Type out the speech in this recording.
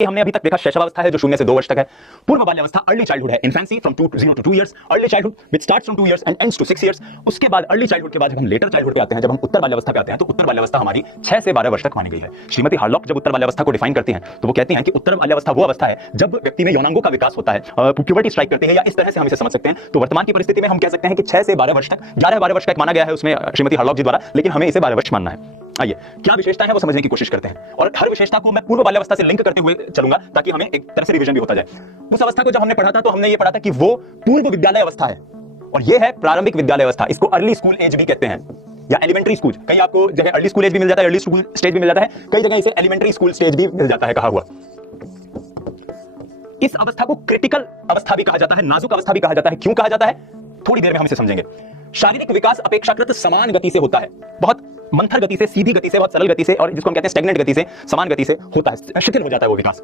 हमने अभी तक देखा शैशवावस्था है जो 0 से 2 वर्ष तक है। पूर्व बाल्यावस्था अर्ली चाइल्डहुड है, infancy from 0 to 2 years, early childhood which starts from 2 years and ends to 6 years। उसके बाद अर्ली चाइल्डहुड के बाद जब हम लेटर चाइल्डहुड पे आते हैं, जब हम उत्तर बाल्यावस्था पे आते हैं, तो उत्तर बाल्यावस्था हमारी 6 से 12 वर्ष तक मानी गई है। श्रीमती हार्लॉक जब उत्तर बाल्यावस्था को डिफाइन करती हैं तो वो कहती हैं कि उत्तर बाल्यावस्था वो अवस्था है जब व्यक्ति में यौनांगों का विकास होता है, प्यूबर्टी स्ट्राइक करती है, या इस तरह से हम इसे समझ सकते हैं। तो वर्तमान की परिस्थिति में हम कह सकते हैं कि 6 से 12 वर्ष तक, 11-12 वर्ष का एक माना गया है उसमें श्रीमती हार्लॉक जी द्वारा, लेकिन हमें इसे 12 वर्ष मानना है। आइए क्या विशेषता है वो समझने की कोशिश करते हैं, और हर विशेषता को मैं पूर्व बाल्यावस्था से लिंक करते हुए चलूंगा ताकि हमें एक तरह से रिवीजन भी होता जाए। उस अवस्था को जब हमने पढ़ा था तो हमने ये पढ़ा था कि वो पूर्व विद्यालय अवस्था है, और ये है प्रारंभिक विद्यालय अवस्था। इसको अर्ली स्कूल एज भी कहते हैं या एलिमेंट्री स्कूल। कहीं आपको जगह अर्ली स्कूल एज भी मिल जाता है, अर्ली स्कूल स्टेज भी मिल जाता है, कई जगह इसे एलिमेंट्री स्कूल स्टेज भी मिल जाता है कहा हुआ। इस अवस्था को क्रिटिकल अवस्था भी कहा जाता है, नाजुक अवस्था भी कहा जाता है। क्यों कहा जाता है थोड़ी देर में हम इसे समझेंगे। शारीरिक विकास अपेक्षाकृत समान गति से होता है, बहुत मंथर गति से, सीधी गति से, बहुत सरल गति से, और जिसको हम कहते हैं स्टैग्नेंट गति से, समान गति से होता है, शिथिल हो जाता है वो विकास।